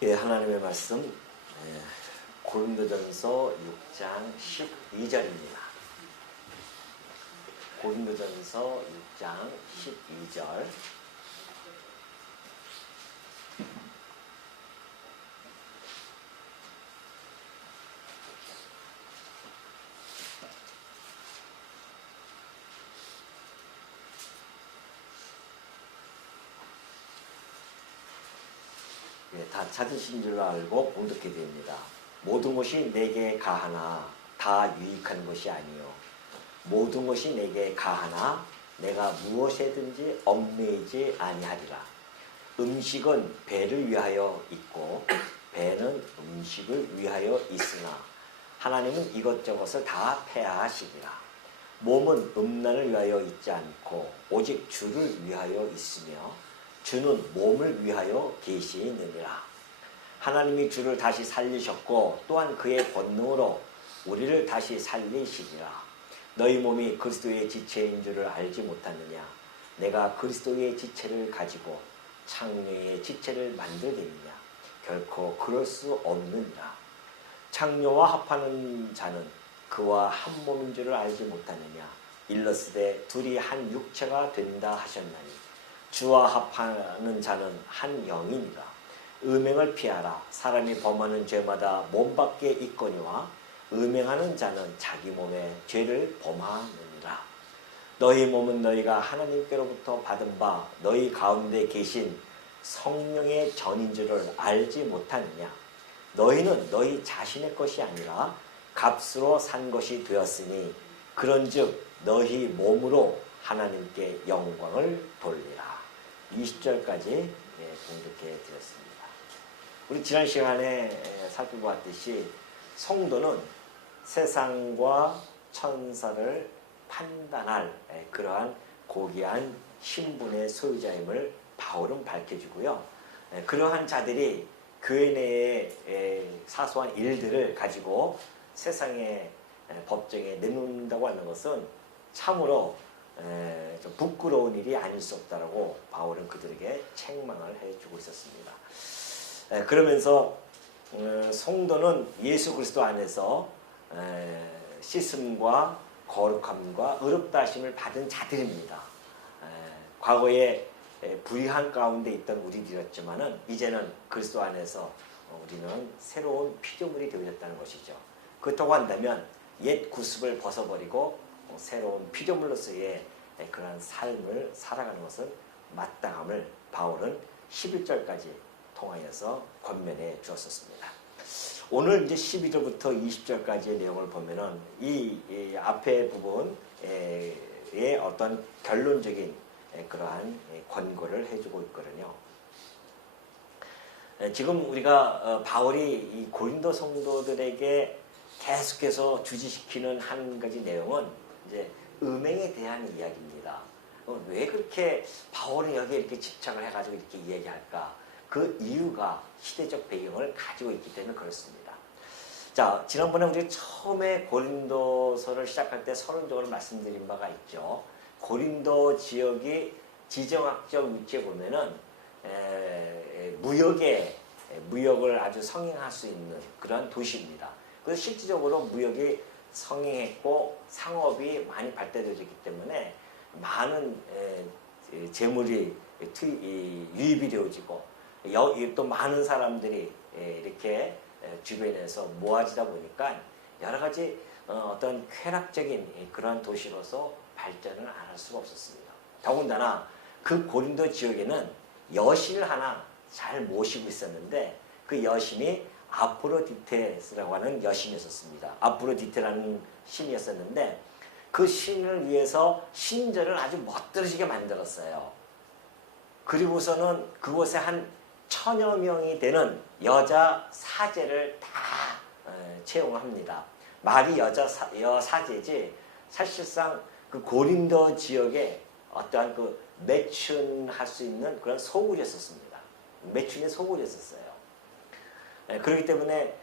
예, 하나님의 말씀 고린도전서 6장 12절입니다. 고린도전서 6장 12절. 다 찾으신 줄 알고 봉독해 드립니다. 모든 것이 내게 가하나 다 유익한 것이 아니요 모든 것이 내게 가하나 내가 무엇에든지 얽매이지 아니하리라. 음식은 배를 위하여 있고 배는 음식을 위하여 있으나 하나님은 이것저것을 다 폐하하시리라. 몸은 음란을 위하여 있지 않고 오직 주를 위하여 있으며 주는 몸을 위하여 계시느니라. 하나님이 주를 다시 살리셨고 또한 그의 권능으로 우리를 다시 살리시리라. 너희 몸이 그리스도의 지체인 줄을 알지 못하느냐. 내가 그리스도의 지체를 가지고 창녀의 지체를 만들겠느냐. 결코 그럴 수 없느니라. 창녀와 합하는 자는 그와 한 몸인 줄을 알지 못하느냐. 일러스되 둘이 한 육체가 된다 하셨나니 주와 합하는 자는 한 영이니라. 음행을 피하라. 사람이 범하는 죄마다 몸 밖에 있거니와 음행하는 자는 자기 몸에 죄를 범하느니라. 너희 몸은 너희가 하나님께로부터 받은 바 너희 가운데 계신 성령의 전인 줄을 알지 못하느냐. 너희는 너희 자신의 것이 아니라 값으로 산 것이 되었으니 그런즉 너희 몸으로 하나님께 영광을 돌리라. 20절까지 봉독해 드렸습니다. 우리 지난 시간에 살펴보았듯이 성도는 세상과 천사를 판단할 그러한 고귀한 신분의 소유자임을 바울은 밝혀주고요. 그러한 자들이 교회 내의 사소한 일들을 가지고 세상의 법정에 내놓는다고 하는 것은 참으로 좀 부끄러운 일이 아닐 수 없다라고 바울은 그들에게 책망을 해주고 있었습니다. 그러면서 성도는 예수 그리스도 안에서 씻음과 거룩함과 의롭다 하심을 받은 자들입니다. 과거에 불의한 가운데 있던 우리들이었지만은 이제는 그리스도 안에서 우리는 새로운 피조물이 되어졌다는 것이죠. 그렇다고 한다면 옛 구습을 벗어버리고 새로운 피조물로서의 그러한 삶을 살아가는 것은 마땅함을 바울은 11절까지 통하여서 권면해 주었습니다. 오늘 이제 12절부터 20절까지의 내용을 보면은 이 앞에 부분의 어떤 결론적인 그러한 권고를 해주고 있거든요. 지금 우리가 바울이 이 고린도 성도들에게 계속해서 주지시키는 한 가지 내용은 이제 음행에 대한 이야기입니다. 왜 그렇게 바울은 여기에 이렇게 집착을 해가지고 이렇게 이야기할까? 그 이유가 시대적 배경을 가지고 있기 때문에 그렇습니다. 자, 지난번에 우리 처음에 고린도서를 시작할 때 서론적으로 말씀드린 바가 있죠. 고린도 지역이 지정학적 위치에 보면은 무역을 아주 성행할 수 있는 그런 도시입니다. 그래서 실질적으로 무역이 성행했고 상업이 많이 발달되었기 때문에 많은 재물이 유입이 되어지고 또 많은 사람들이 이렇게 주변에서 모아지다 보니까 여러 가지 어떤 쾌락적인 그런 도시로서 발전을 안 할 수가 없었습니다. 더군다나 그 고린도 지역에는 여신을 하나 잘 모시고 있었는데 그 여신이 아프로디테스라고 하는 여신이었습니다. 아프로디테라는 신이었었는데 그 신을 위해서 신전을 아주 멋들어지게 만들었어요. 그리고서는 그곳에 한 1000여 명이 되는 여자 사제를 다 채용합니다. 말이 여사제지 사실상 그 고린도 지역에 어떠한 그 매춘할 수 있는 그런 소굴이었었습니다. 매춘의 소굴이었었어요. 그렇기 때문에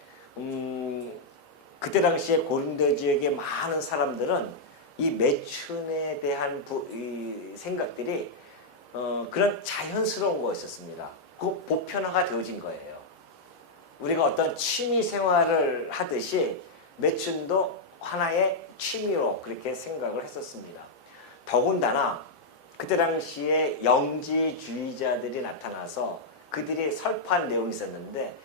그때 당시에 고린도 지역의 많은 사람들은 이 매춘에 대한 이 생각들이 그런 자연스러운 거였었습니다. 그 보편화가 되어진 거예요. 우리가 어떤 취미 생활을 하듯이 매춘도 하나의 취미로 그렇게 생각을 했었습니다. 더군다나 그때 당시에 영지주의자들이 나타나서 그들이 설파한 내용이 있었는데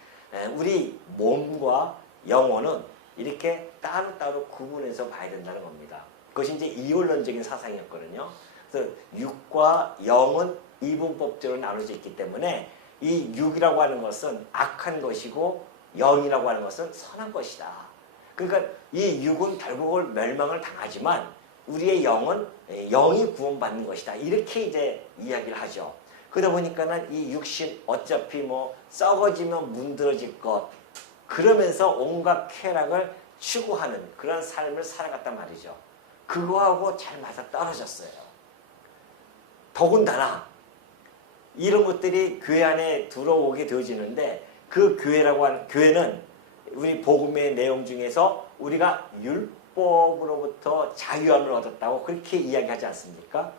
우리 몸과 영혼은 이렇게 따로따로 구분해서 봐야 된다는 겁니다. 그것이 이제 이원론적인 사상이었거든요. 그래서 육과 영은 이분법적으로 나눠져 있기 때문에 이 육이라고 하는 것은 악한 것이고 영이라고 하는 것은 선한 것이다. 그러니까 이 육은 결국은 멸망을 당하지만 우리의 영은 영이 구원받는 것이다. 이렇게 이제 이야기를 하죠. 그러다 보니까는 이 육신 어차피 뭐 썩어지면 문드러질 것 그러면서 온갖 쾌락을 추구하는 그런 삶을 살아갔단 말이죠. 그거하고 잘 맞아 떨어졌어요. 더군다나 이런 것들이 교회 안에 들어오게 되어지는데 그 교회라고 하는 교회는 우리 복음의 내용 중에서 우리가 율법으로부터 자유함을 얻었다고 그렇게 이야기하지 않습니까?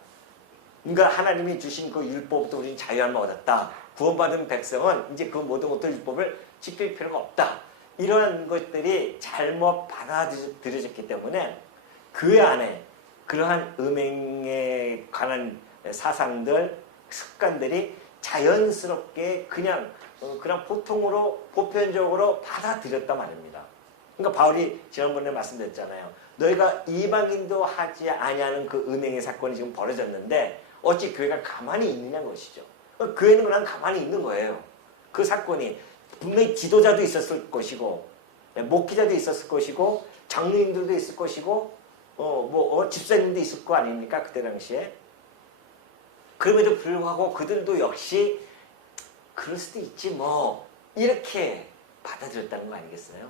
그러니까 하나님이 주신 그 율법부터 우리는 자유함을 얻었다. 구원받은 백성은 이제 그 모든 것들 율법을 지킬 필요가 없다. 이런 것들이 잘못 받아들여졌기 때문에 교회 안에 그러한 음행에 관한 사상들, 습관들이 자연스럽게 그냥 보통으로 보편적으로 받아들였단 말입니다. 그러니까 바울이 지난번에 말씀드렸잖아요. 너희가 이방인도 하지 아니하는 그 음행의 사건이 지금 벌어졌는데 어찌 교회가 가만히 있느냐는 것이죠. 교회는 그냥 가만히 있는 거예요. 그 사건이 분명히 지도자도 있었을 것이고 목기자도 있었을 것이고 장로님들도 있을 것이고 집사님도 있을 거 아닙니까? 그때 당시에. 그럼에도 불구하고 그들도 역시 그럴 수도 있지 뭐 이렇게 받아들였다는 거 아니겠어요?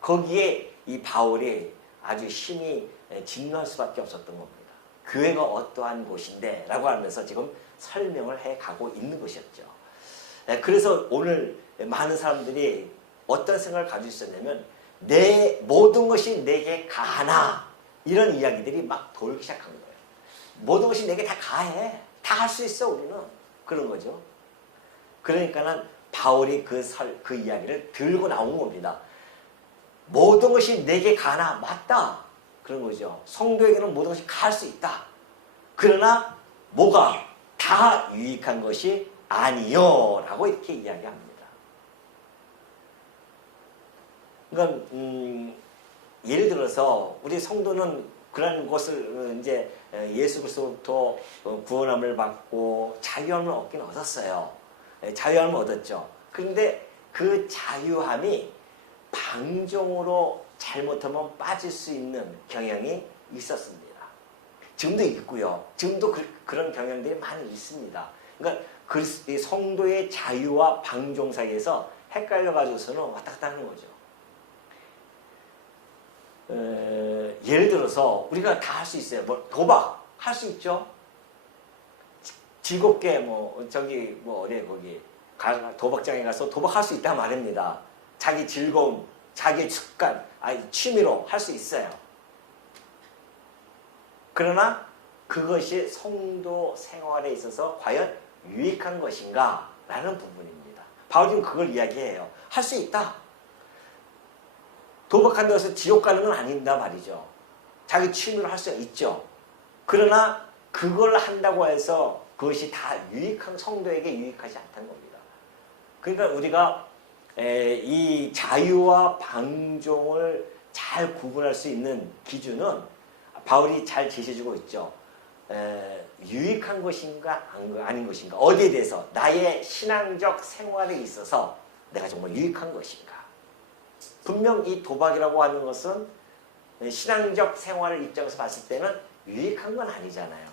거기에 이 바울이 아주 힘이 진노할 수밖에 없었던 겁니다. 교회가 어떠한 곳인데 라고 하면서 지금 설명을 해가고 있는 것이었죠. 그래서 오늘 많은 사람들이 어떤 생각을 가지고 있었냐면 내 모든 것이 내게 가하나 이런 이야기들이 막 돌기 시작한 거예요. 모든 것이 내게 다 가해. 다 할 수 있어 우리는. 그런 거죠. 그러니까는 바울이 그 이야기를 들고 나온 겁니다. 모든 것이 내게 가나 맞다. 그런 거죠. 성도에게는 모든 것이 가할 수 있다. 그러나 뭐가 다 유익한 것이 아니요 라고 이렇게 이야기합니다. 그러니까 예를 들어서 우리 성도는 그런 것을 이제 예수 그리스도로부터 구원함을 받고 자유함을 얻긴 얻었어요. 자유함을 얻었죠. 그런데 그 자유함이 방종으로 잘못하면 빠질 수 있는 경향이 있었습니다. 지금도 있고요. 지금도 그런 경향들이 많이 있습니다. 그러니까 성도의 자유와 방종 사이에서 헷갈려가지고서는 왔다 갔다 하는 거죠. 예를 들어서 우리가 다 할 수 있어요. 도박 할 수 있죠. 즐겁게 어디 거기 도박장에 가서 도박할 수 있다 말입니다. 자기 즐거움, 자기 습관, 취미로 할 수 있어요. 그러나 그것이 성도 생활에 있어서 과연 유익한 것인가? 라는 부분입니다. 바울은 그걸 이야기해요. 할 수 있다. 도박한다고 해서 지옥 가는 건 아닌다 말이죠. 자기 취미로 할 수 있죠. 그러나 그걸 한다고 해서 그것이 다 성도에게 유익하지 않다는 겁니다. 그러니까 우리가 이 자유와 방종을 잘 구분할 수 있는 기준은 바울이 잘 제시해주고 있죠. 유익한 것인가 아닌 것인가. 어디에 대해서 나의 신앙적 생활에 있어서 내가 정말 유익한 것인가. 분명 이 도박이라고 하는 것은 신앙적 생활을 입장에서 봤을 때는 유익한 건 아니잖아요.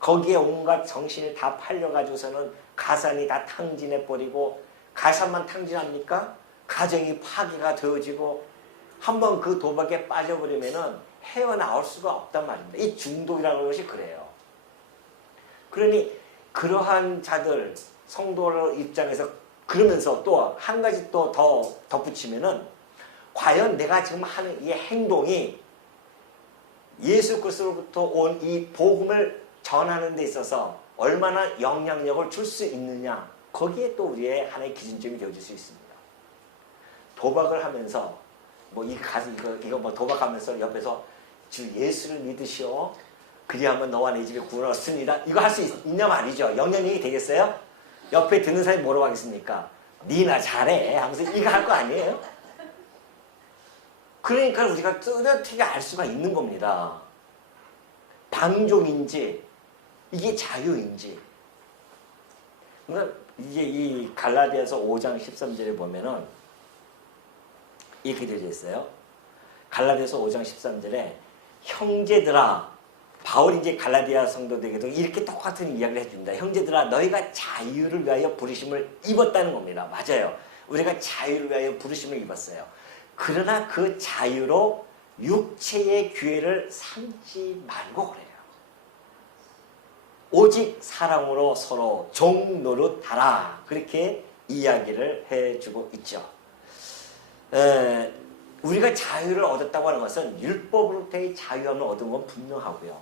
거기에 온갖 정신을 다 팔려가지고서는 가산이 다 탕진해버리고 가산만 탕진합니까? 가정이 파괴가 되어지고 한번 그 도박에 빠져버리면은 헤어나올 수가 없단 말입니다. 이 중독이라는 것이 그래요. 그러니 그러한 자들 성도 입장에서 그러면서 또 한 가지 또 더 덧붙이면은 과연 내가 지금 하는 이 행동이 예수 그리스도로부터 온 이 복음을 전하는 데 있어서 얼마나 영향력을 줄 수 있느냐 거기에 또 우리의 하나의 기준점이 되어질 수 있습니다. 도박을 하면서 뭐 이거 뭐 도박하면서 옆에서 주 예수를 믿으시오. 그리하면 너와 내 집에 구원을 얻습니다. 이거 할 수 있냐 말이죠. 영향력이 되겠어요? 옆에 듣는 사람이 뭐라고 하겠습니까? 니나 잘해 하면서 이거 할 거 아니에요? 그러니까 우리가 뚜렷하게 알 수가 있는 겁니다. 방종인지 이게 자유인지. 그러니까 이게 이 갈라디아서 5장 13절에 보면은 이렇게 되어 있어요. 갈라디아서 5장 13절에 형제들아, 바울이 이제 갈라디아 성도들에게도 이렇게 똑같은 이야기를 해준다. 형제들아, 너희가 자유를 위하여 부르심을 입었다는 겁니다. 맞아요. 우리가 자유를 위하여 부르심을 입었어요. 그러나 그 자유로 육체의 기회를 삼지 말고 그래요. 오직 사랑으로 서로 종 노릇하라. 그렇게 이야기를 해주고 있죠. 우리가 자유를 얻었다고 하는 것은 율법으로부터의 자유함을 얻은 건 분명하고요.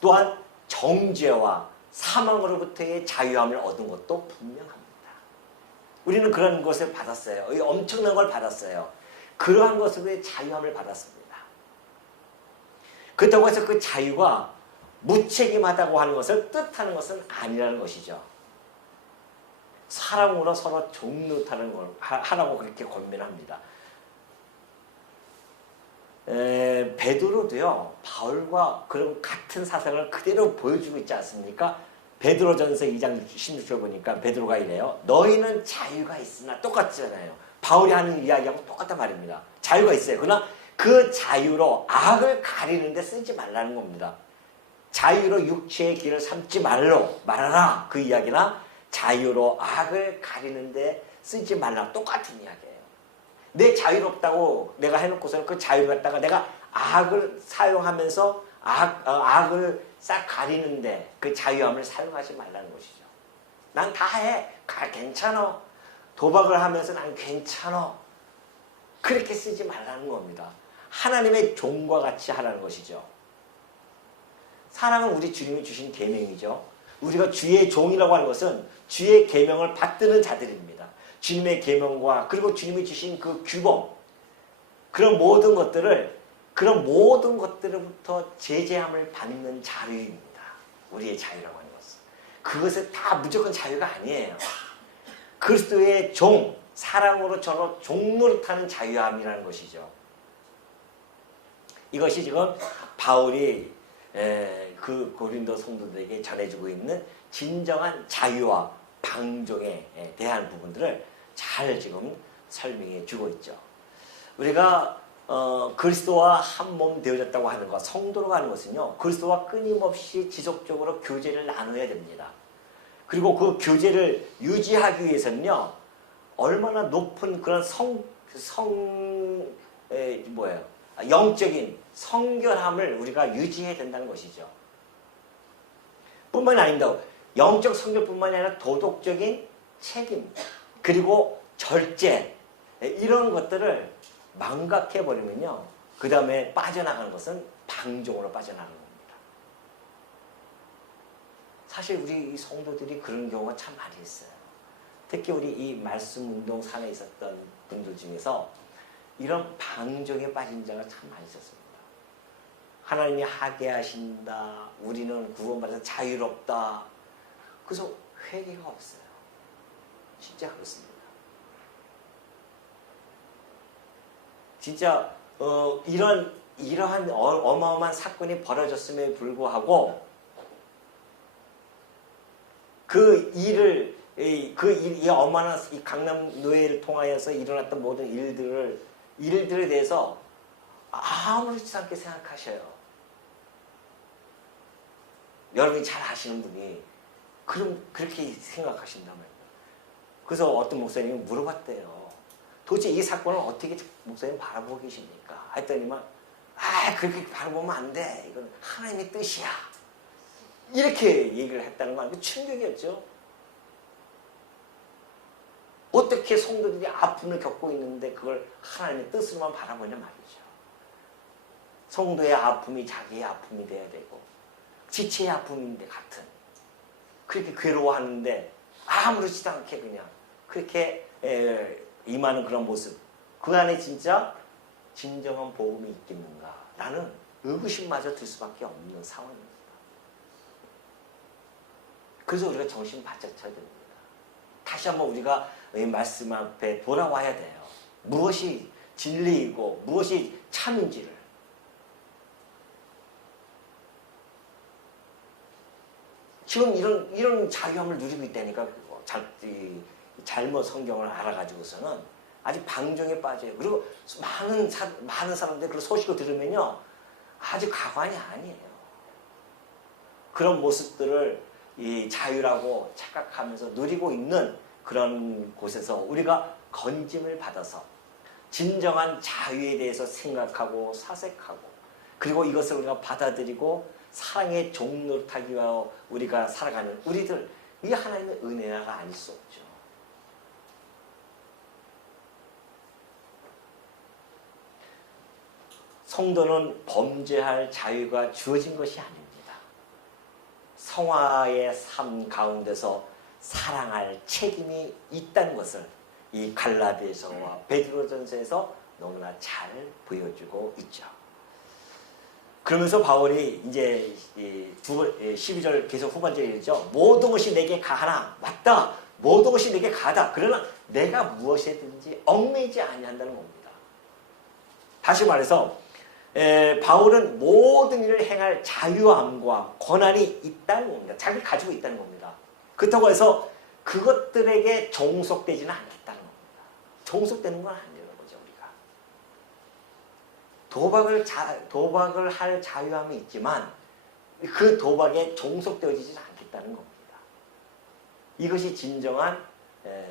또한 정죄와 사망으로부터의 자유함을 얻은 것도 분명합니다. 우리는 그런 것을 받았어요. 엄청난 걸 받았어요. 그러한 것으로의 자유함을 받았습니다. 그렇다고 해서 그 자유가 무책임하다고 하는 것을 뜻하는 것은 아니라는 것이죠. 사랑으로 서로 종노릇하는 걸 하라고 그렇게 권면합니다. 베드로도요, 바울과 그런 같은 사상을 그대로 보여주고 있지 않습니까? 베드로전서 2장 16절 보니까 베드로가 이래요. 너희는 자유가 있으나, 똑같잖아요. 바울이 하는 이야기하고 똑같단 말입니다. 자유가 있어요. 그러나 그 자유로 악을 가리는데 쓰지 말라는 겁니다. 자유로 육체의 길을 삼지 말아라. 그 이야기나 자유로 악을 가리는데 쓰지 말라. 똑같은 이야기예요. 내 자유롭다고 내가 해놓고서는 그 자유를 갖다가 내가 악을 사용하면서 악을 싹 가리는데 그 자유함을 사용하지 말라는 것이죠. 난 다 해. 괜찮아. 도박을 하면서 난 괜찮아. 그렇게 쓰지 말라는 겁니다. 하나님의 종과 같이 하라는 것이죠. 사랑은 우리 주님이 주신 계명이죠. 우리가 주의 종이라고 하는 것은 주의 계명을 받드는 자들입니다. 주님의 계명과 그리고 주님이 주신 그 규범, 그런 모든 것들로부터 제재함을 받는 자유입니다. 우리의 자유라고 하는 것은. 그것은 다 무조건 자유가 아니에요. 그리스도의 종, 사랑으로 저로 종노릇하는 자유함이라는 것이죠. 이것이 지금 바울이 그 고린도 성도들에게 전해주고 있는 진정한 자유와 방종에 대한 부분들을 잘 지금 설명해 주고 있죠. 우리가 그리스도와 한 몸 되어졌다고 하는 것, 성도로 가는 것은요, 그리스도와 끊임없이 지속적으로 교제를 나눠야 됩니다. 그리고 그 교제를 유지하기 위해서는요, 얼마나 높은 그런 영적인 성결함을 우리가 유지해야 된다는 것이죠. 뿐만이 아닙니다. 영적 성결뿐만이 아니라 도덕적인 책임, 그리고 절제, 이런 것들을 망각해버리면요, 그 다음에 빠져나가는 것은 방종으로 빠져나가는 겁니다. 사실 우리 이 성도들이 그런 경우가 참 많이 있어요. 특히 우리 이 말씀 운동 산에 있었던 분들 중에서 이런 방종에 빠진 자가 참 많이 있었습니다. 하나님이 하게 하신다. 우리는 구원받아서 자유롭다. 그래서 회개가 없어요. 진짜 그렇습니다. 진짜 이러한 어마어마한 사건이 벌어졌음에 불구하고 이 어마어마한 이 강남 노예를 통하여서 일어났던 모든 일들에 대해서 아무렇지 않게 생각하셔요. 여러분이 잘 아시는 분이 그렇게 생각하신단 말이에요. 그래서 어떤 목사님이 물어봤대요. 도대체 이 사건을 어떻게 목사님 바라보고 계십니까? 했더니만 그렇게 바라보면 안 돼. 이건 하나님의 뜻이야. 이렇게 얘기를 했다는 건 충격이었죠. 어떻게 성도들이 아픔을 겪고 있는데 그걸 하나님의 뜻으로만 바라보냐 말이죠. 성도의 아픔이 자기의 아픔이 돼야 되고 지체의 아픔인데 같은 그렇게 괴로워하는데 아무렇지도 않게 그냥 그렇게 임하는 그런 모습, 그 안에 진짜 진정한 복음이 있겠는가? 라는 의구심마저 들 수밖에 없는 상황입니다. 그래서 우리가 정신 바짝 차야 됩니다. 다시 한번 우리가 이 말씀 앞에 돌아와야 돼요. 무엇이 진리이고 무엇이 참인지를. 지금 이런 자유함을 누리고 있다니까. 잘못 성경을 알아가지고서는 아직 방종에 빠져요. 그리고 많은 사람들이 그런 소식을 들으면요, 아직 가관이 아니에요. 그런 모습들을 이 자유라고 착각하면서 누리고 있는 그런 곳에서 우리가 건짐을 받아서 진정한 자유에 대해서 생각하고 사색하고, 그리고 이것을 우리가 받아들이고 사랑의 종노릇하기 위하여 우리가 살아가는 우리들, 이게 하나님의 은혜가 아닐 수 없죠. 성도는 범죄할 자유가 주어진 것이 아닙니다. 성화의 삶 가운데서 사랑할 책임이 있다는 것을 이 갈라디아서와 베드로전서에서 너무나 잘 보여주고 있죠. 그러면서 바울이 이제 12절 계속 후반절에 이르죠. 모든 것이 내게 가하나, 맞다. 모든 것이 내게 가다. 그러나 내가 무엇이든지 얽매이지 아니한다는 겁니다. 다시 말해서 바울은 모든 일을 행할 자유함과 권한이 있다는 겁니다. 자기를 가지고 있다는 겁니다. 그렇다고 해서 그것들에게 종속되지는 않겠다는 겁니다. 종속되는 건 아니라는 거죠, 우리가. 도박을 할 자유함이 있지만 그 도박에 종속되어지지는 않겠다는 겁니다. 이것이 진정한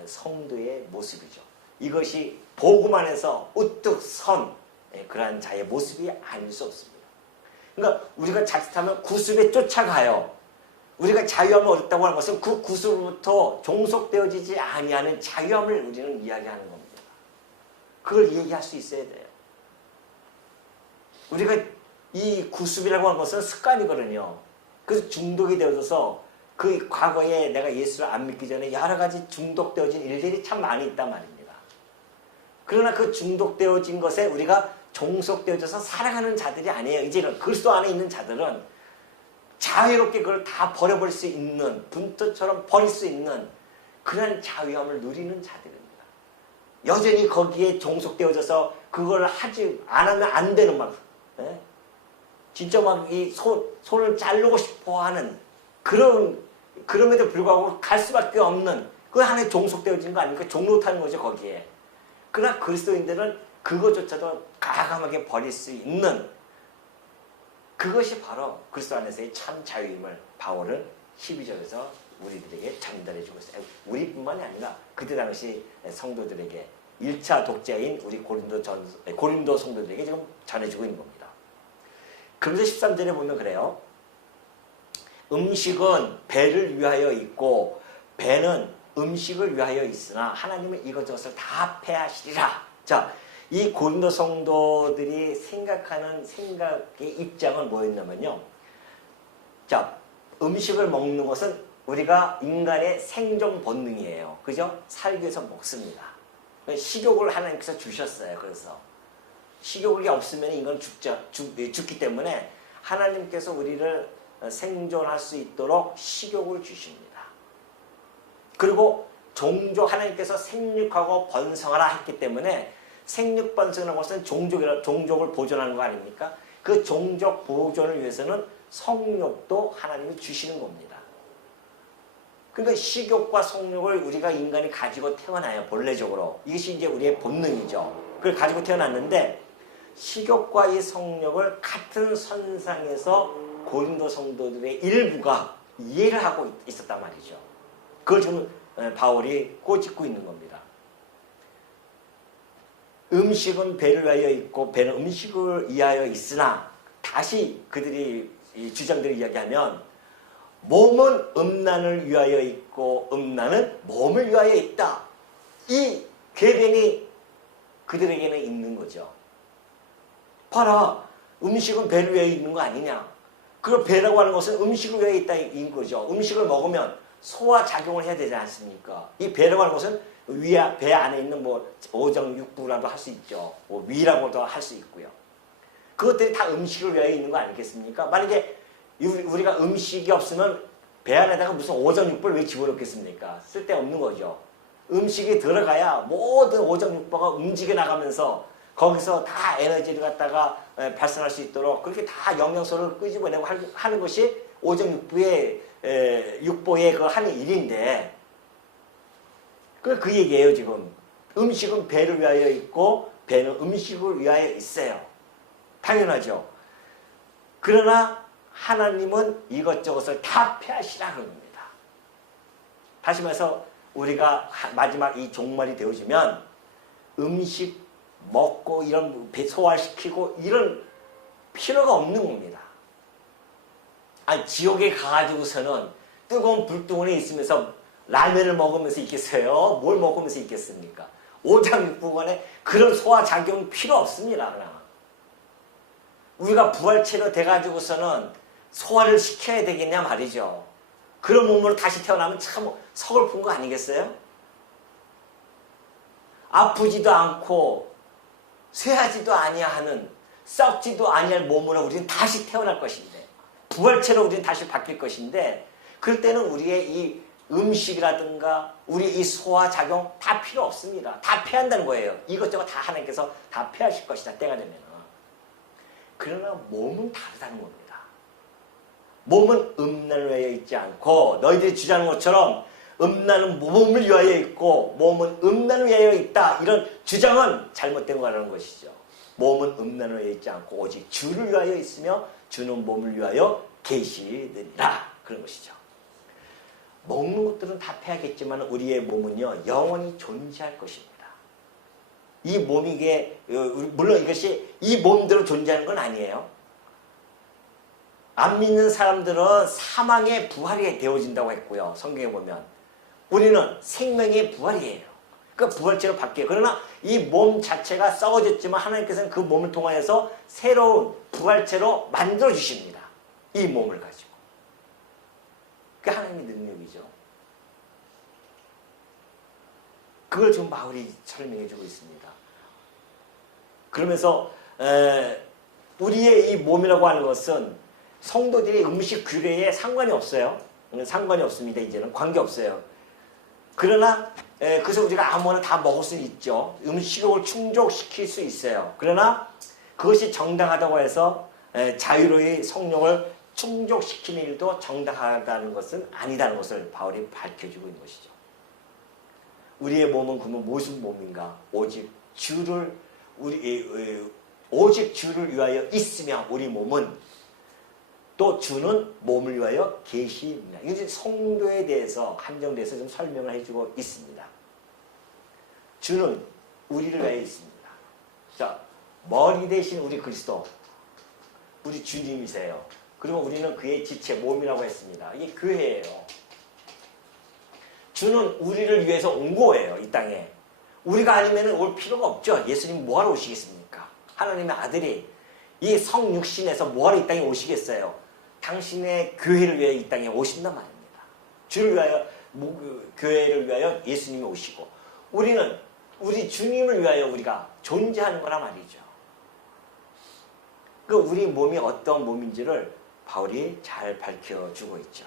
성도의 모습이죠. 이것이 복음 안에서 우뚝 선 그러한 자의 모습이 아닐 수 없습니다. 그러니까 우리가 자칫하면 구습에 쫓아가요. 우리가 자유함을 얻었다고 하는 것은 그 구습으로부터 종속되어지지 아니하는 자유함을 우리는 이야기하는 겁니다. 그걸 얘기할 수 있어야 돼요. 우리가 이 구습이라고 하는 것은 습관이거든요. 그래서 중독이 되어져서 그 과거에 내가 예수를 안 믿기 전에 여러 가지 중독되어진 일들이 참 많이 있단 말입니다. 그러나 그 중독되어진 것에 우리가 종속되어져서 살아가는 자들이 아니에요. 이제는 그리스도 안에 있는 자들은 자유롭게 그걸 다 버려버릴 수 있는, 분토처럼 버릴 수 있는 그런 자유함을 누리는 자들입니다. 여전히 거기에 종속되어져서 그걸 하지 안 하면 안 되는 진짜 막 이 손을 자르고 싶어 하는 그럼에도 불구하고 갈 수밖에 없는 그 하나의 종속되어진 거 아닙니까? 종로타는 거죠, 거기에. 그러나 그리스도인들은 그것조차도 과감하게 버릴 수 있는 그것이 바로 그리스도 안에서의 참 자유임을 바울은 12절에서 우리들에게 전달해주고 있어요. 우리뿐만이 아니라 그때 당시 성도들에게 1차 독자인 우리 고린도 성도들에게 지금 전해주고 있는 겁니다. 그러면서 13절에 보면 그래요. 음식은 배를 위하여 있고 배는 음식을 위하여 있으나 하나님은 이것저것을 다 패하시리라. 자, 이 고린도 성도들이 생각하는 생각의 입장은 뭐였냐면요. 자, 음식을 먹는 것은 우리가 인간의 생존 본능이에요. 그죠? 살기 위해서 먹습니다. 식욕을 하나님께서 주셨어요. 그래서 식욕이 없으면 인간은 죽기 때문에 하나님께서 우리를 생존할 수 있도록 식욕을 주십니다. 그리고 하나님께서 생육하고 번성하라 했기 때문에 생육 번성하는 것은 종족을 보존하는 거 아닙니까? 그 종족 보존을 위해서는 성욕도 하나님이 주시는 겁니다. 그러니까 식욕과 성욕을 우리가 인간이 가지고 태어나요, 본래적으로. 이것이 이제 우리의 본능이죠. 그걸 가지고 태어났는데 식욕과 이 성욕을 같은 선상에서 고린도 성도들의 일부가 이해를 하고 있었단 말이죠. 그걸 지금 바울이 꼬집고 있는 겁니다. 음식은 배를 위하여 있고 배는 음식을 위하여 있으나, 다시 그들이 주장들이 이야기하면 몸은 음란을 위하여 있고 음란은 몸을 위하여 있다. 이 궤변이 그들에게는 있는 거죠. 봐라, 음식은 배를 위하여 있는 거 아니냐. 그 배라고 하는 것은 음식을 위하여 있다인 거죠. 음식을 먹으면 소화작용을 해야 되지 않습니까? 이 배라고 하는 것은 배 안에 있는 뭐 오정육부라도 할 수 있죠. 뭐 위라고도 할 수 있고요. 그것들이 다 음식을 위하여 있는 거 아니겠습니까? 만약에 우리가 음식이 없으면 배 안에다가 무슨 오정육부를 왜 집어넣겠습니까? 쓸데없는 거죠. 음식이 들어가야 모든 오정육부가 움직여 나가면서 거기서 다 에너지를 갖다가 발생할 수 있도록 그렇게 다 영양소를 끄집어내고 하는 것이 오정육부의 육보의 그 하는 일인데, 그 얘기예요. 지금 음식은 배를 위하여 있고 배는 음식을 위하여 있어요. 당연하죠. 그러나 하나님은 이것저것을 다 폐하시라 그럽니다. 다시 말해서 우리가 마지막 이 종말이 되어지면 음식 먹고 이런 배 소화시키고 이런 필요가 없는 겁니다. 아니, 지옥에 가가지고서는 뜨거운 불덩어리에 있으면서 라면을 먹으면서 있겠어요? 뭘 먹으면서 있겠습니까? 오장육부간에 그런 소화작용 필요 없습니다. 그냥. 우리가 부활체로 돼가지고서는 소화를 시켜야 되겠냐 말이죠. 그런 몸으로 다시 태어나면 참 서글픈 거 아니겠어요? 아프지도 않고 쇠하지도 아니하는 썩지도 아니할 몸으로 우리는 다시 태어날 것인데, 부활체로 우리는 다시 바뀔 것인데, 그럴 때는 우리의 이 음식이라든가 우리 이 소화작용 다 필요 없습니다. 다 폐한다는 거예요. 이것저것 다 하나님께서 다 폐하실 것이다, 때가 되면. 그러나 몸은 다르다는 겁니다. 몸은 음란을 위하여 있지 않고, 너희들이 주장하는 것처럼 음란은 몸을 위하여 있고 몸은 음란을 위하여 있다, 이런 주장은 잘못된 거라는 것이죠. 몸은 음란을 위하여 있지 않고 오직 주를 위하여 있으며 주는 몸을 위하여 계시느니라, 그런 것이죠. 먹는 것들은 다 패하겠지만 우리의 몸은요 영원히 존재할 것입니다. 이 몸이 물론 이것이 이 몸대로 존재하는 건 아니에요. 안 믿는 사람들은 사망의 부활이 되어진다고 했고요. 성경에 보면 우리는 생명의 부활이에요. 그러니까 부활체로 바뀌어요. 그러나 이 몸 자체가 썩어졌지만 하나님께서는 그 몸을 통하여서 새로운 부활체로 만들어 주십니다. 이 몸을 가지고. 그게 하나님의 능력이죠. 그걸 지금 바울이 설명해 주고 있습니다. 그러면서 우리의 이 몸이라고 하는 것은 성도들의 음식 규례에 상관이 없어요. 상관이 없습니다. 이제는 관계없어요. 그러나 그래서 우리가 아무거나 다 먹을 수 있죠. 음식을 충족시킬 수 있어요. 그러나 그것이 정당하다고 해서 자유로이 성령을 충족시키는 일도 정당하다는 것은 아니다는 것을 바울이 밝혀주고 있는 것이죠. 우리의 몸은 그러면 무슨 몸인가? 오직 주를 위하여 있으며 우리 몸은 또 주는 몸을 위하여 계십니다. 이게 성도에 대해서 한정돼서 좀 설명을 해주고 있습니다. 주는 우리를 위하여 있습니다. 자, 머리 대신 우리 그리스도, 우리 주님이세요. 그리고 우리는 그의 지체, 몸이라고 했습니다. 이게 교회예요. 주는 우리를 위해서 온 거예요, 이 땅에. 우리가 아니면 올 필요가 없죠. 예수님 뭐하러 오시겠습니까? 하나님의 아들이 이 성육신에서 뭐하러 이 땅에 오시겠어요? 당신의 교회를 위해 이 땅에 오신단 말입니다. 주를 위하여, 교회를 위하여 예수님이 오시고, 우리는 우리 주님을 위하여 우리가 존재하는 거란 말이죠. 그 우리 몸이 어떤 몸인지를 바울이 잘 밝혀주고 있죠.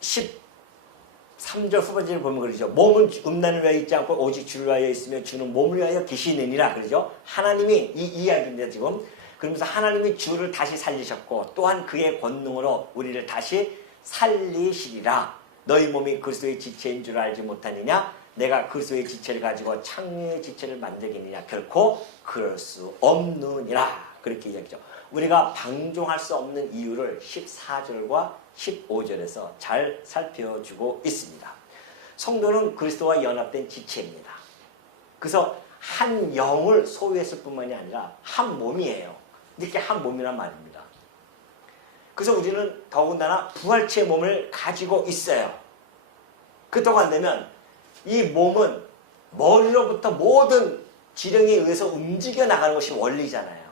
13절 후반절을 보면 그러죠. 몸은 음란을 위하여 있지 않고 오직 주를 위하여 있으며 주는 몸을 위하여 계시느니라, 그러죠. 하나님이 이 이야기입니다, 지금. 그러면서 하나님이 주를 다시 살리셨고 또한 그의 권능으로 우리를 다시 살리시리라. 너희 몸이 그리스도의 지체인 줄 알지 못하느냐? 내가 그리스도의 지체를 가지고 창녀의 지체를 만들겠느냐? 결코 그럴 수 없느니라. 그렇게 이야기죠. 우리가 방종할 수 없는 이유를 14절과 15절에서 잘 살펴주고 있습니다. 성도는 그리스도와 연합된 지체입니다. 그래서 한 영을 소유했을 뿐만이 아니라 한 몸이에요. 이렇게 한 몸이란 말입니다. 그래서 우리는 더군다나 부활체의 몸을 가지고 있어요. 그렇다고 한다면 이 몸은 머리로부터 모든 지령에 의해서 움직여 나가는 것이 원리잖아요.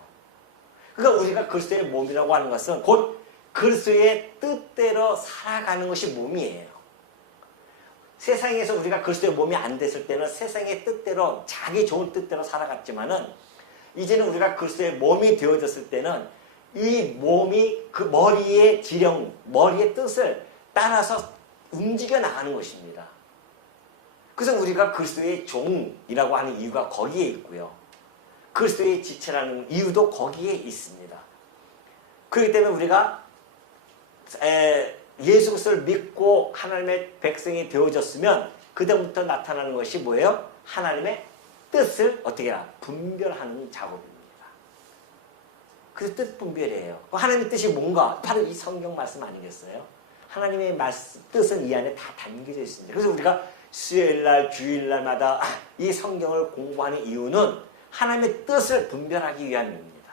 그러니까 우리가 그리스도의 몸이라고 하는 것은 곧 그리스도의 뜻대로 살아가는 것이 몸이에요. 세상에서 우리가 그리스도의 몸이 안 됐을 때는 세상의 뜻대로 자기 좋은 뜻대로 살아갔지만은 이제는 우리가 그리스도의 몸이 되어졌을 때는 이 몸이 그 머리의 지령, 머리의 뜻을 따라서 움직여 나가는 것입니다. 그래서 우리가 그리스도의 종이라고 하는 이유가 거기에 있고요. 그리스도의 지체라는 이유도 거기에 있습니다. 그렇기 때문에 우리가 예수 그리스도를 믿고 하나님의 백성이 되어졌으면 그다음부터 나타나는 것이 뭐예요? 하나님의 뜻을 어떻게 해야? 분별하는 작업입니다. 그래서 뜻 분별이에요. 하나님의 뜻이 뭔가? 바로 이 성경 말씀 아니겠어요? 하나님의 뜻은 이 안에 다 담겨져 있습니다. 그래서 우리가 수요일날, 주일날마다 이 성경을 공부하는 이유는 하나님의 뜻을 분별하기 위함입니다.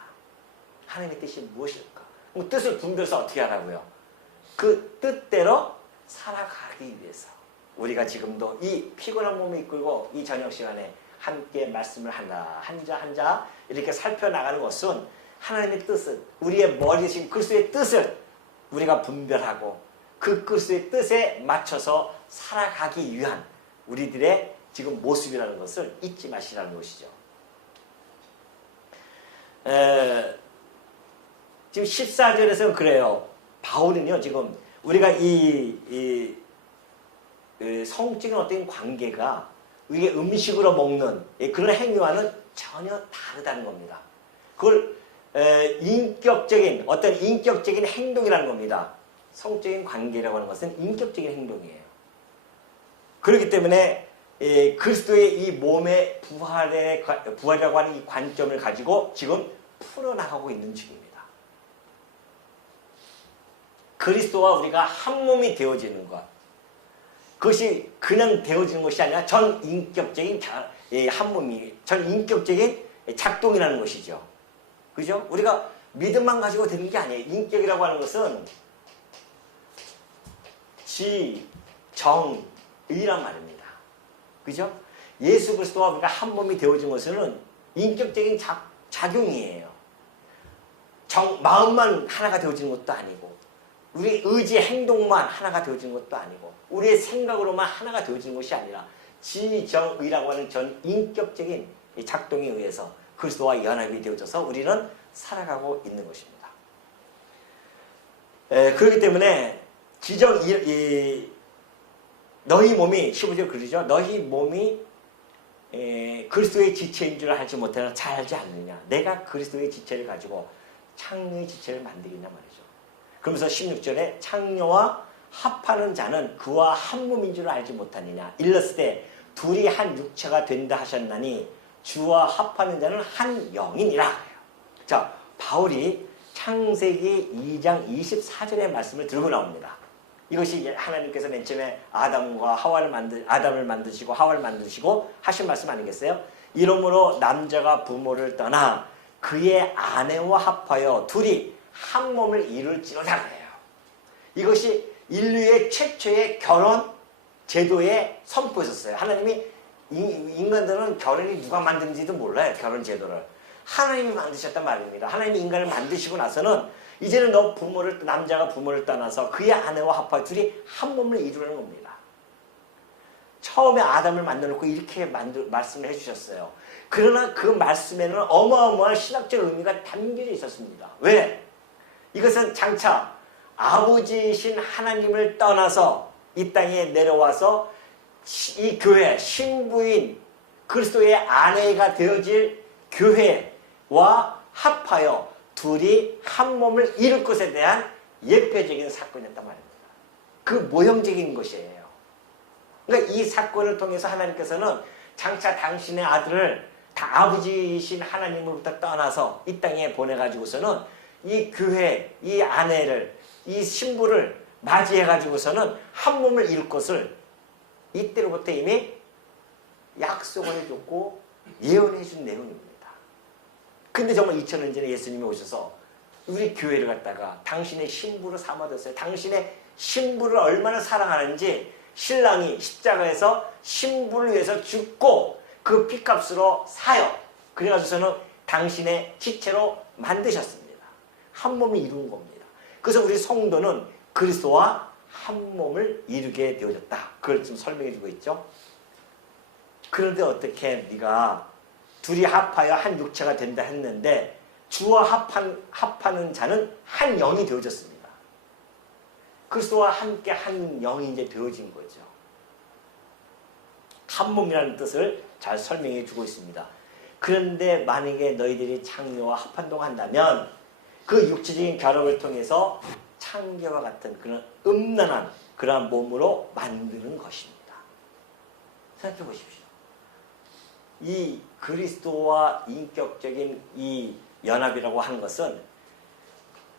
하나님의 뜻이 무엇일까? 뜻을 분별해서 어떻게 하라고요? 그 뜻대로 살아가기 위해서 우리가 지금도 이 피곤한 몸을 이끌고 이 저녁 시간에 함께 말씀을 한자 이렇게 살펴나가는 것은 하나님의 뜻을, 우리의 머리에 지금 그리스도의 뜻을 우리가 분별하고 그 그리스도의 뜻에 맞춰서 살아가기 위한 우리들의 지금 모습이라는 것을 잊지 마시라는 것이죠. 지금 14절에서는 그래요. 바울은요, 지금 우리가 이 성적인 어떤 관계가 이게 음식으로 먹는 그런 행위와는 전혀 다르다는 겁니다. 그걸 인격적인 어떤 인격적인 행동이라는 겁니다. 성적인 관계라고 하는 것은 인격적인 행동이에요. 그렇기 때문에 그리스도의 이 몸의 부활이라고 하는 이 관점을 가지고 지금 풀어나가고 있는 중입니다. 그리스도와 우리가 한 몸이 되어지는 것, 그것이 그냥 되어지는 것이 아니라 전인격적인 한 몸이 전인격적인 작동이라는 것이죠. 그죠? 우리가 믿음만 가지고 되는 게 아니에요. 인격이라고 하는 것은 지, 정, 의란 말입니다. 그죠? 예수 그리스도와 우리가 한 몸이 되어진 것은 인격적인 작용이에요. 마음만 하나가 되어지는 것도 아니고 우리 의지, 행동만 하나가 되어지는 것도 아니고 우리의 생각으로만 하나가 되어지는 것이 아니라 지, 정, 의라고 하는 전 인격적인 작동에 의해서 그리스도와 연합이 되어져서 우리는 살아가고 있는 것입니다. 그렇기 때문에 지정 너희 몸이 15절 그러죠. 너희 몸이 그리스도의 지체인 줄 알지 못하나 잘 알지 않느냐. 내가 그리스도의 지체를 가지고 창녀의 지체를 만들겠냐 말이죠. 그러면서 16절에 창녀와 합하는 자는 그와 한 몸인 줄 알지 못하느냐. 일렀을 때 둘이 한 육체가 된다 하셨나니 주와 합하는 자는 한 영이니라. 자, 바울이 창세기 2장 24절의 말씀을 들고 나옵니다. 이것이 하나님께서 맨 처음에 아담을 만드시고 하와를 만드시고 하신 말씀 아니겠어요? 이러므로 남자가 부모를 떠나 그의 아내와 합하여 둘이 한 몸을 이룰지로다 그래요. 이것이 인류의 최초의 결혼 제도의 선포였었어요. 하나님이 인간들은 결혼이 누가 만드는지도 몰라요. 결혼 제도를. 하나님이 만드셨단 말입니다. 하나님이 인간을 만드시고 나서는 이제는 남자가 부모를 떠나서 그의 아내와 합하여 둘이 한 몸을 이루는 겁니다. 처음에 아담을 만들어놓고 이렇게 말씀을 해주셨어요. 그러나 그 말씀에는 어마어마한 신학적 의미가 담겨져 있었습니다. 왜? 이것은 장차 아버지이신 하나님을 떠나서 이 땅에 내려와서 이 교회, 신부인 그리스도의 아내가 되어질 교회와 합하여 둘이 한 몸을 이룰 것에 대한 예표적인 사건이었단 말입니다. 그 모형적인 것이에요. 그러니까 이 사건을 통해서 하나님께서는 장차 당신의 아들을 다 아버지이신 하나님으로부터 떠나서 이 땅에 보내가지고서는 이 교회, 이 아내를, 이 신부를 맞이해가지고서는 한 몸을 이룰 것을 이때로부터 이미 약속을 해줬고 예언해 준 내용입니다. 근데 정말 2000년 전에 예수님이 오셔서 우리 교회를 갖다가 당신의 신부로 삼아뒀어요. 당신의 신부를 얼마나 사랑하는지 신랑이 십자가에서 신부를 위해서 죽고 그 피값으로 사요. 그래가지고서는 당신의 지체로 만드셨습니다. 한 몸을 이룬 겁니다. 그래서 우리 성도는 그리스도와 한 몸을 이루게 되어졌다. 그걸 좀 설명해 주고 있죠. 그런데 어떻게 네가 둘이 합하여 한 육체가 된다 했는데 주와 합하는 자는 한 영이 되어졌습니다. 그리스도와 함께 한 영이 이제 되어진 거죠. 한 몸이라는 뜻을 잘 설명해 주고 있습니다. 그런데 만약에 너희들이 창녀와 합한동한다면 그 육체적인 결합을 통해서 창녀와 같은 그런 음란한 그러한 몸으로 만드는 것입니다. 생각해 보십시오. 이 그리스도와 인격적인 이 연합이라고 하는 것은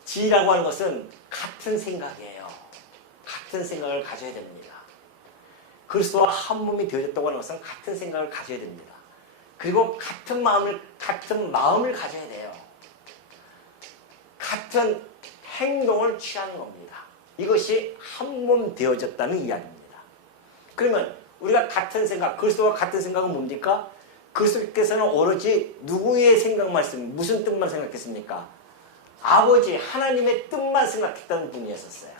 지라고 하는 것은 같은 생각이에요. 같은 생각을 가져야 됩니다. 그리스도와 한 몸이 되어졌다고 하는 것은 같은 생각을 가져야 됩니다. 그리고 같은 마음을 가져야 돼요. 같은 행동을 취하는 겁니다. 이것이 한 몸 되어졌다는 이야기입니다. 그러면 우리가 같은 생각, 그리스도와 같은 생각은 뭡니까? 그리스도께서는 오로지 누구의 생각만 했습니까? 무슨 뜻만 생각했습니까? 아버지 하나님의 뜻만 생각했다는 분이었어요.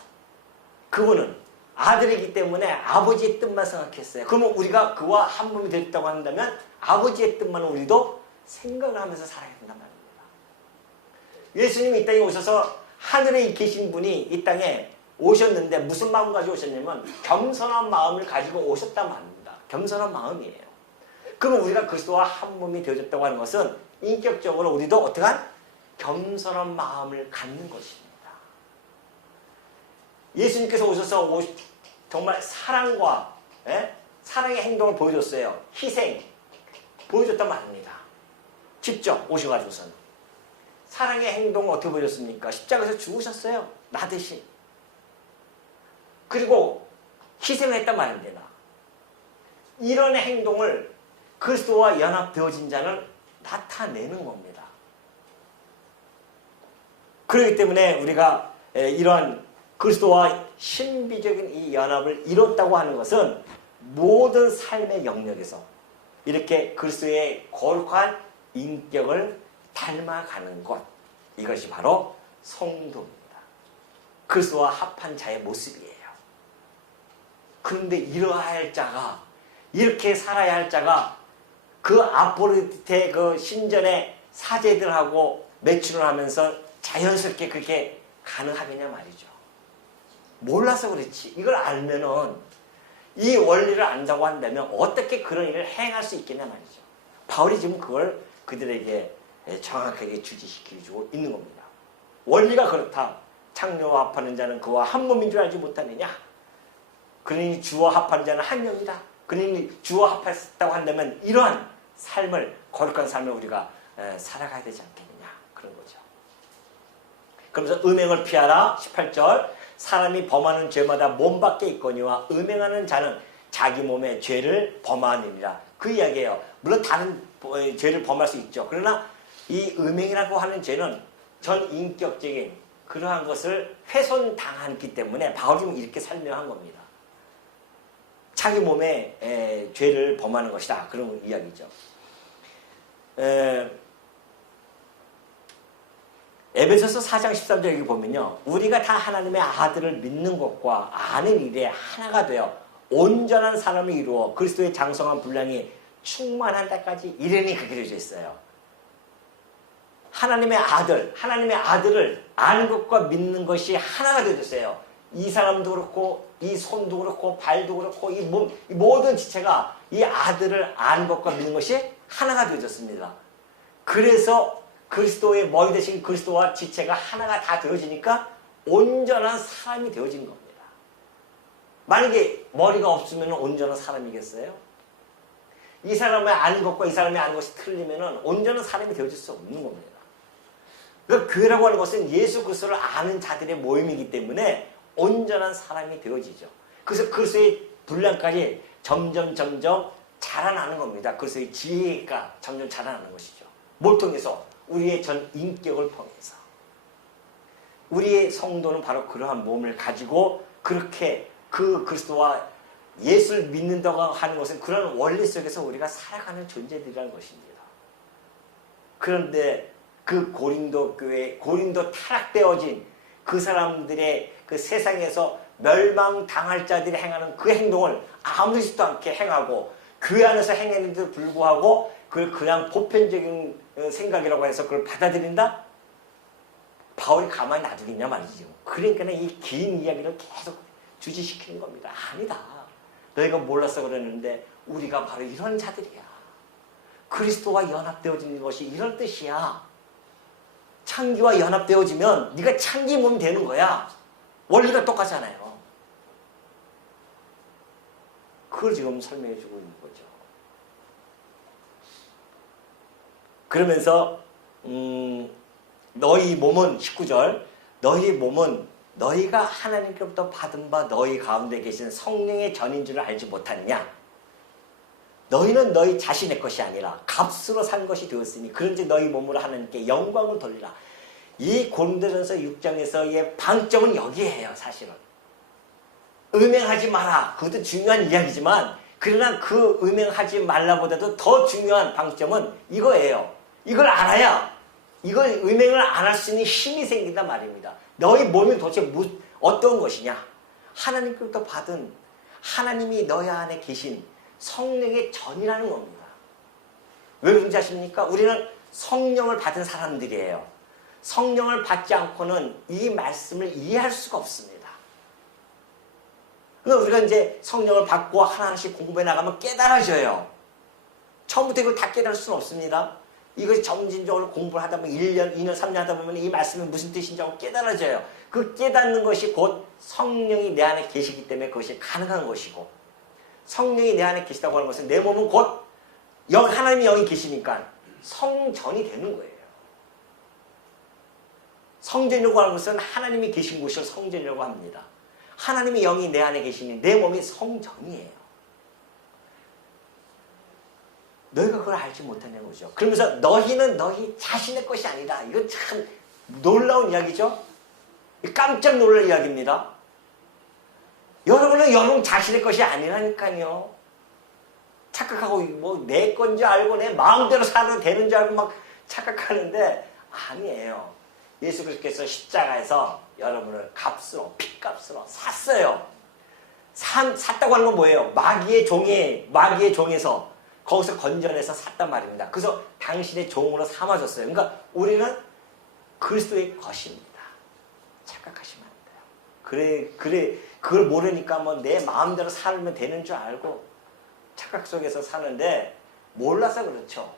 그분은 아들이기 때문에 아버지의 뜻만 생각했어요. 그러면 우리가 그와 한 몸이 됐다고 한다면 아버지의 뜻만 우리도 생각을 하면서 살아야 된단 말입니다. 예수님이 이 땅에 오셔서 하늘에 계신 분이 이 땅에 오셨는데 무슨 마음 가지고 오셨냐면 겸손한 마음을 가지고 오셨단 말입니다. 겸손한 마음이에요. 그러면 우리가 그리스도와 한 몸이 되어졌다고 하는 것은 인격적으로 우리도 어떠한 겸손한 마음을 갖는 것입니다. 예수님께서 오셔서 정말 사랑과 사랑의 행동을 보여줬어요. 희생 보여줬단 말입니다. 직접 오셔가지고서는 사랑의 행동을 어떻게 보여줬습니까? 십자가에서 죽으셨어요. 나 대신. 그리고 희생을 했단 말입니다. 이런 행동을 그리스도와 연합되어진 자는 나타내는 겁니다. 그렇기 때문에 우리가 이러한 그리스도와 신비적인 이 연합을 이뤘다고 하는 것은 모든 삶의 영역에서 이렇게 그리스도의 거룩한 인격을 닮아가는 것, 이것이 바로 성도입니다. 그리스도와 합한 자의 모습이에요. 그런데 이러해야 할 자가, 이렇게 살아야 할 자가 그 아포로디테 그 신전의 사제들하고 매춘을 하면서 자연스럽게 그렇게 가능하겠냐 말이죠. 몰라서 그렇지. 이걸 알면은 이 원리를 안다고 한다면 어떻게 그런 일을 행할 수 있겠냐 말이죠. 바울이 지금 그걸 그들에게 정확하게 주지시켜주고 있는 겁니다. 원리가 그렇다. 창녀와 합하는 자는 그와 한 몸인 줄 알지 못하느냐. 그러니 주와 합하는 자는 한 영이다. 그러니 주와 합했다고 한다면 이러한 삶을, 거룩한 삶을 우리가 살아가야 되지 않겠느냐. 그런 거죠. 그러면서 음행을 피하라. 18절. 사람이 범하는 죄마다 몸 밖에 있거니와 음행하는 자는 자기 몸에 죄를 범하느니라. 그 이야기예요. 물론 다른 죄를 범할 수 있죠. 그러나 이 음행이라고 하는 죄는 전 인격적인 그러한 것을 훼손당했기 때문에 바울이 이렇게 설명한 겁니다. 자기 몸에 죄를 범하는 것이다. 그런 이야기죠. 에베소서 4장 13절 여기 보면요. 우리가 다 하나님의 아들을 믿는 것과 아는 일에 하나가 되어 온전한 사람을 이루어 그리스도의 장성한 분량이 충만한 데까지 이르니 그렇게 되어져 있어요. 하나님의 아들을 아는 것과 믿는 것이 하나가 되어졌어요. 이 사람도 그렇고 이 손도 그렇고 발도 그렇고 이 몸, 이 모든 지체가 이 아들을 아는 것과 믿는 것이 하나가 되어졌습니다. 그래서 그리스도의 머리 대신 그리스도와 지체가 하나가 다 되어지니까 온전한 사람이 되어진 겁니다. 만약에 머리가 없으면 온전한 사람이겠어요? 이 사람의 아는 것과 이 사람의 아는 것이 틀리면 온전한 사람이 되어질 수 없는 겁니다. 그러니까 교회라고 하는 것은 예수 그리스도를 아는 자들의 모임이기 때문에 온전한 사람이 되어지죠. 그래서 그리스도의 분량까지 점점 자라나는 겁니다. 그리스도의 지혜가 점점 자라나는 것이죠. 뭘 통해서? 우리의 전 인격을 통해서. 우리의 성도는 바로 그러한 몸을 가지고 그렇게 그 그리스도와 예수를 믿는다고 하는 것은 그런 원리 속에서 우리가 살아가는 존재들이라는 것입니다. 그런데 그 고린도 교회, 고린도 타락되어진 그 사람들의 그 세상에서 멸망당할 자들이 행하는 그 행동을 아무렇지도 않게 행하고 교회 안에서 행했는데도 불구하고 그걸 그냥 보편적인 생각이라고 해서 그걸 받아들인다? 바울이 가만히 놔두겠냐 말이죠. 그러니까 이 긴 이야기를 계속 주지시키는 겁니다. 아니다. 너희가 몰라서 그러는데 우리가 바로 이런 자들이야. 그리스도와 연합되어지는 것이 이런 뜻이야. 창기와 연합되어지면 네가 창기 몸 되는 거야. 원리가 똑같잖아요. 그걸 지금 설명해 주고 있는 거죠. 그러면서 너희 몸은 19절 너희 몸은 너희가 하나님께로부터 받은 바 너희 가운데 계신 성령의 전인 줄을 알지 못하느냐. 너희는 너희 자신의 것이 아니라 값으로 산 것이 되었으니 그런지 너희 몸으로 하나님께 영광을 돌리라. 이 고린도전서 6장에서의 방점은 여기에요. 사실은 음행하지 마라. 그것도 중요한 이야기지만 그러나 그 음행하지 말라보다도 더 중요한 방점은 이거예요. 이걸 알아야 이걸 음행을 안 할 수 있는 힘이 생긴단 말입니다. 너희 몸이 도대체 어떤 것이냐. 하나님께로부터 받은 하나님이 너희 안에 계신 성령의 전이라는 겁니다. 왜 그런지 아십니까? 우리는 성령을 받은 사람들이에요. 성령을 받지 않고는 이 말씀을 이해할 수가 없습니다. 그러니까 우리가 이제 성령을 받고 하나씩 공부해 나가면 깨달아져요. 처음부터 이걸 다 깨달을 수는 없습니다. 이것이 점진적으로 공부를 하다 보면 1년, 2년, 3년 하다 보면 이 말씀이 무슨 뜻인지 하고 깨달아져요. 그 깨닫는 것이 곧 성령이 내 안에 계시기 때문에 그것이 가능한 것이고 성령이 내 안에 계시다고 하는 것은 내 몸은 곧 하나님의 영이 계시니까 성전이 되는 거예요. 성전이라고 하는 것은 하나님이 계신 곳을 성전이라고 합니다. 하나님의 영이 내 안에 계시니 내 몸이 성전이에요. 너희가 그걸 알지 못하는 거죠. 그러면서 너희는 너희 자신의 것이 아니다. 이건 참 놀라운 이야기죠. 깜짝 놀랄 이야기입니다. 여러분은 여러분 자신의 것이 아니라니까요. 착각하고 뭐 내 건지 알고 내 마음대로 살아도 되는 줄 알고 막 착각하는데 아니에요. 예수 그리스도께서 십자가에서 여러분을 값으로 핏값으로 샀어요. 샀다고 하는 건 뭐예요? 마귀의 종에서 거기서 건져내서 샀단 말입니다. 그래서 당신의 종으로 삼아줬어요. 그러니까 우리는 그리스도의 것입니다. 착각하시면 안 돼요. 그걸 모르니까 뭐 내 마음대로 살면 되는 줄 알고 착각 속에서 사는데 몰라서 그렇죠.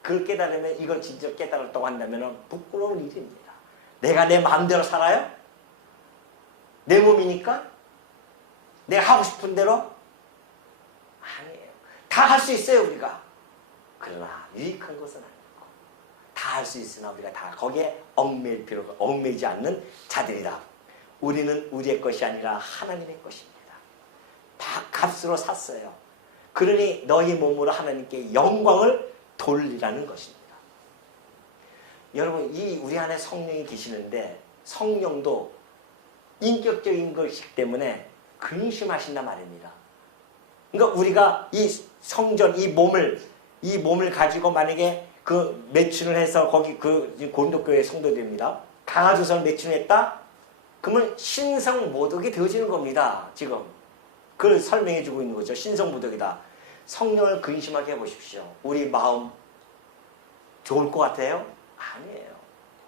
그걸 깨달으면 이걸 진짜 깨달았다고 한다면 부끄러운 일입니다. 내가 내 마음대로 살아요? 내 몸이니까? 내가 하고 싶은 대로? 아니에요. 다 할 수 있어요 우리가. 그러나 유익한 것은 아니고 다 할 수 있으나 우리가 다 거기에 얽매이지 않는 자들이다. 우리는 우리의 것이 아니라 하나님의 것입니다. 다 값으로 샀어요. 그러니 너희 몸으로 하나님께 영광을 돌리라는 것입니다. 여러분 우리 안에 성령이 계시는데 성령도 인격적인 것이기 때문에 근심하신단 말입니다. 그러니까 우리가 이 성전, 이 몸을 가지고 만약에 그 매춘을 해서 거기 그 고린도교회 성도들입니다. 강화조선을 매춘했다? 그러면 신성모독이 되어지는 겁니다. 지금 그걸 설명해 주고 있는 거죠. 신성모독이다. 성령을 근심하게 해보십시오. 우리 마음 좋을 것 같아요? 아니에요.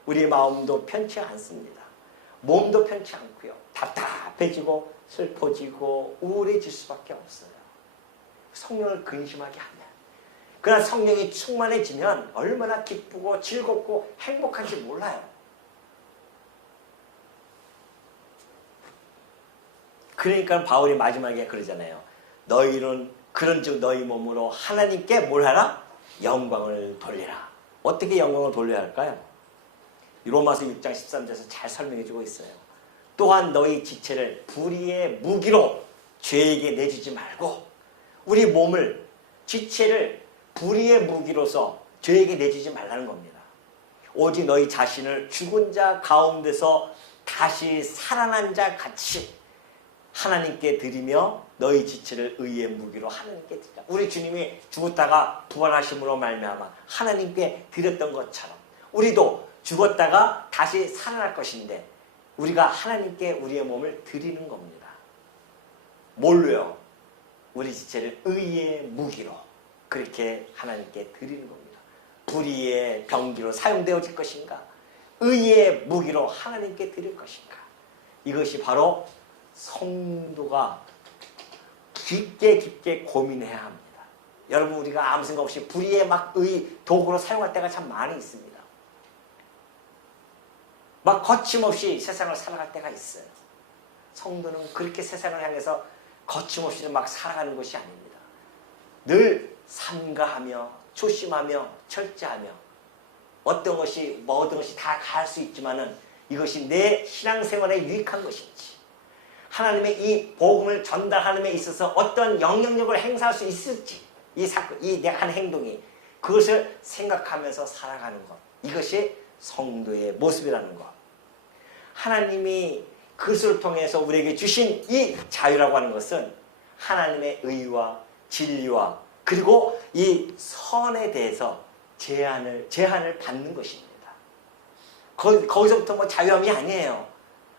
우리 마음도 편치 않습니다. 몸도 편치 않고요. 답답해지고 슬퍼지고 우울해질 수밖에 없어요. 성령을 근심하게 하면. 그러나 성령이 충만해지면 얼마나 기쁘고 즐겁고 행복한지 몰라요. 그러니까 바울이 마지막에 그러잖아요. 너희는 그런즉 너희 몸으로 하나님께 뭘 하라? 영광을 돌리라. 어떻게 영광을 돌려야 할까요? 로마서 6장 13절에서 잘 설명해주고 있어요. 또한 너희 지체를 불의의 무기로 죄에게 내주지 말고 우리 몸을 지체를 불의의 무기로서 죄에게 내주지 말라는 겁니다. 오직 너희 자신을 죽은 자 가운데서 다시 살아난 자 같이 하나님께 드리며 너희 지체를 의의 무기로 하나님께 드리라. 우리 주님이 죽었다가 부활하심으로 말미암아 하나님께 드렸던 것처럼 우리도 죽었다가 다시 살아날 것인데 우리가 하나님께 우리의 몸을 드리는 겁니다. 뭘로요? 우리 지체를 의의 무기로 그렇게 하나님께 드리는 겁니다. 불의의 병기로 사용되어질 것인가? 의의 무기로 하나님께 드릴 것인가? 이것이 바로 성도가 깊게 고민해야 합니다. 여러분, 우리가 아무 생각 없이 불의의 막 도구로 사용할 때가 참 많이 있습니다. 막 거침없이 세상을 살아갈 때가 있어요. 성도는 그렇게 세상을 향해서 거침없이 막 살아가는 것이 아닙니다. 늘 삼가하며 조심하며 철저하며 어떤 것이 다 가할 수 있지만은 이것이 내 신앙생활에 유익한 것인지, 하나님의 이 복음을 전달하는 데 있어서 어떤 영향력을 행사할 수 있을지, 이 내가 한 행동이 그것을 생각하면서 살아가는 것, 이것이 성도의 모습이라는 것. 하나님이 그것을 통해서 우리에게 주신 이 자유라고 하는 것은 하나님의 의와 진리와 그리고 이 선에 대해서 제한을 받는 것입니다. 거기서부터 뭐 자유함이 아니에요.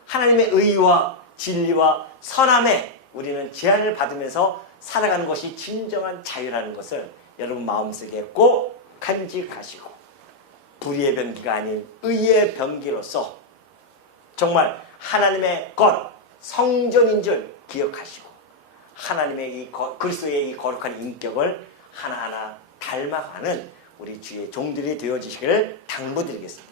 하나님의 의와 진리와 선함에 우리는 제한을 받으면서 살아가는 것이 진정한 자유라는 것을 여러분 마음속에 꼭 간직하시고, 불의의 병기가 아닌 의의 병기로서 정말 하나님의 것, 성전인 줄 기억하시고 하나님의 그리스도의 이 거룩한 인격을 하나하나 닮아가는 우리 주의 종들이 되어주시기를 당부드리겠습니다.